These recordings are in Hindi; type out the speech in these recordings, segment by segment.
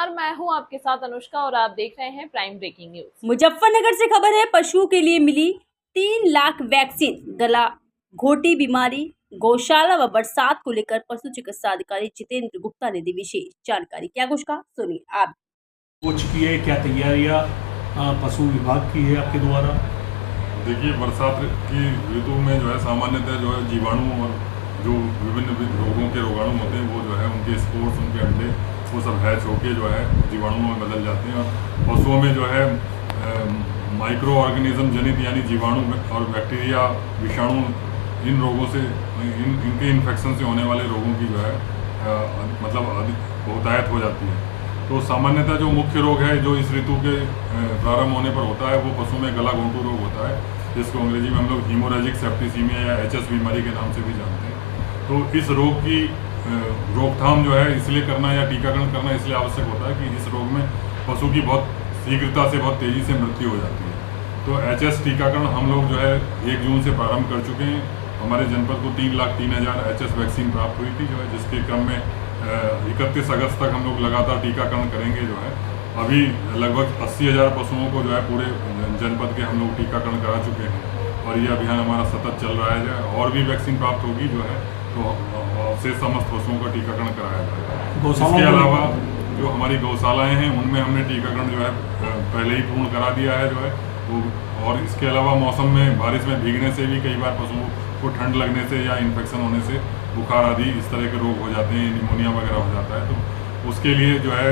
नमस्कार, मैं हूं आपके साथ अनुष्का और आप देख रहे हैं प्राइम ब्रेकिंग न्यूज। मुजफ्फरनगर से खबर है। पशुओं के लिए मिली 3 लाख वैक्सीन। गला घोटी बीमारी, गौशाला व बरसात को लेकर पशु चिकित्सा अधिकारी जितेंद्र गुप्ता ने दी विशेष जानकारी। क्या कुछ कहा, सुनिए आप। हो चुकी है, क्या तैयारियां पशु विभाग की है आपके द्वारा? देखिए, बरसात की ऋतु में जो है सामान्यतः जो है जीवाणु और जो विभिन्न रोगों के रोगाणु होते हैं वो जो है उनके स्पोर्स, उनके अंडे वो सब हैच होके जो है जीवाणुओं में बदल जाते हैं। और पशुओं में जो है माइक्रो ऑर्गेनिज्म जनित यानी जीवाणु और बैक्टीरिया, विषाणु, इन रोगों से इनके इन्फेक्शन से होने वाले रोगों की जो है बहुतायत हो जाती है। तो सामान्यतः जो मुख्य रोग है जो इस ऋतु के प्रारंभ होने पर होता है वो पशु में गला घोंटू रोग होता है, जिसको अंग्रेजी में हम लोग हीमोरेजिक सेप्टिसीमिया या एचएस बीमारी के नाम से भी जानते हैं। तो इस रोग की रोकथाम जो है इसलिए करना या टीकाकरण करना इसलिए आवश्यक होता है कि इस रोग में पशु की बहुत शीघ्रता से, बहुत तेज़ी से मृत्यु हो जाती है। तो एचएस टीकाकरण हम लोग जो है 1 जून से प्रारंभ कर चुके हैं। हमारे जनपद को 3,03,000 एचएस वैक्सीन प्राप्त हुई थी जो है, जिसके क्रम में 31 अगस्त तक हम लोग लगातार टीकाकरण करेंगे। जो है अभी लगभग 80,000 पशुओं को जो है पूरे जनपद के हम लोग टीकाकरण करा चुके हैं और ये अभियान हमारा सतत चल रहा है। और भी वैक्सीन प्राप्त होगी जो है तो से समस्त पशुओं का टीकाकरण कराया जाएगा। इसके अलावा जो हमारी गौशालाएँ हैं उनमें हमने टीकाकरण जो है पहले ही पूर्ण करा दिया है जो है वो। और इसके अलावा मौसम में बारिश में भीगने से भी कई बार पशुओं को ठंड लगने से या इन्फेक्शन होने से बुखार आदि इस तरह के रोग हो जाते हैं, निमोनिया वगैरह हो जाता है। तो उसके लिए जो है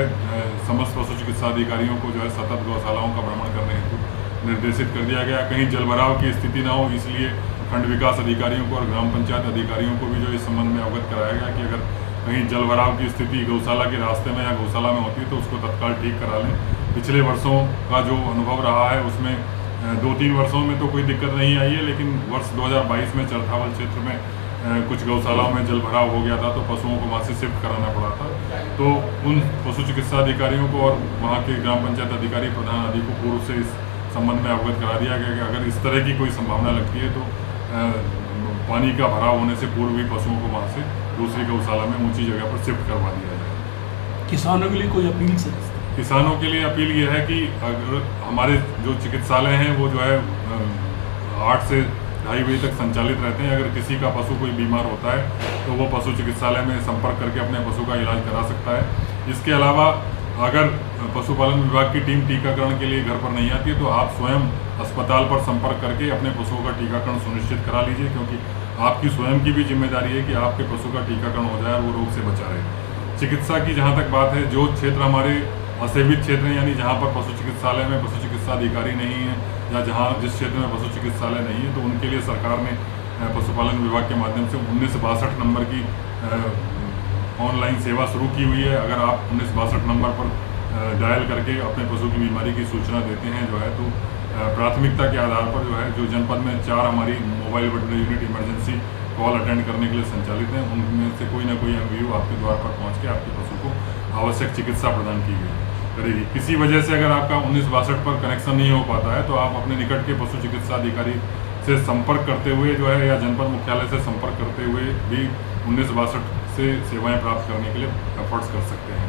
समस्त पशु चिकित्सा अधिकारियों को जो है सतत गौशालाओं का भ्रमण करने हेतु निर्देशित कर दिया गया। कहीं जलभराव की स्थिति ना हो, इसलिए खंड विकास अधिकारियों को और ग्राम पंचायत अधिकारियों को भी जो इस संबंध में अवगत कराया गया कि अगर कहीं जलभराव की स्थिति गौशाला के रास्ते में या गौशाला में होती है तो उसको तत्काल ठीक करा लें। पिछले वर्षों का जो अनुभव रहा है उसमें 2-3 वर्षों में तो कोई दिक्कत नहीं आई है, लेकिन वर्ष 2022 में चरथावल क्षेत्र में कुछ गौशालाओं में जलभराव हो गया था तो पशुओं को वहाँ से शिफ्ट कराना पड़ा था। तो उन पशु चिकित्सा अधिकारियों को और वहाँ के ग्राम पंचायत अधिकारी, प्रधान आदि को पूर्व से इस संबंध में अवगत करा दिया गया कि अगर इस तरह की कोई संभावना लगती है तो पानी का भराव होने से पूर्व भी पशुओं को वहाँ से दूसरी गौशाला में ऊंची जगह पर शिफ्ट करवा दिया जाए। किसानों के लिए कोई अपील से? किसानों के लिए अपील यह है कि अगर हमारे जो चिकित्सालय हैं वो जो है 8 से 2:30 बजे तक संचालित रहते हैं। अगर किसी का पशु कोई बीमार होता है तो वो पशु चिकित्सालय में संपर्क करके अपने पशु का इलाज करा सकता है। इसके अलावा अगर पशुपालन विभाग की टीम टीकाकरण के लिए घर पर नहीं आती है तो आप स्वयं अस्पताल पर संपर्क करके अपने पशुओं का टीकाकरण सुनिश्चित करा लीजिए, क्योंकि आपकी स्वयं की भी जिम्मेदारी है कि आपके पशु का टीकाकरण हो जाए और वो रोग से बचा रहे। चिकित्सा की जहाँ तक बात है, जो क्षेत्र हमारे असेवित क्षेत्र हैं यानी जहाँ पर पशु चिकित्सालय में पशु चिकित्सा अधिकारी नहीं है या जिस क्षेत्र में पशु चिकित्सालय नहीं है तो उनके लिए सरकार ने पशुपालन विभाग के माध्यम से 1962 नंबर की ऑनलाइन सेवा शुरू की हुई है। अगर आप 1962 नंबर पर डायल करके अपने पशु की बीमारी की सूचना देते हैं जो है तो प्राथमिकता के आधार पर जो है जो जनपद में 4 हमारी mobile veterinary unit emergency call attend करने के लिए संचालित हैं, उनमें से कोई ना कोई एमवीयू आपके द्वार पर पहुँच के आपके पशु को आवश्यक चिकित्सा प्रदान की करेगी। किसी वजह से अगर आपका 1962 पर कनेक्शन नहीं हो पाता है तो आप अपने निकट के पशु चिकित्सा अधिकारी से संपर्क करते हुए जो है या जनपद मुख्यालय से संपर्क करते हुए भी 1962 से सेवाएं प्राप्त करने के लिए एफर्ट्स कर सकते हैं।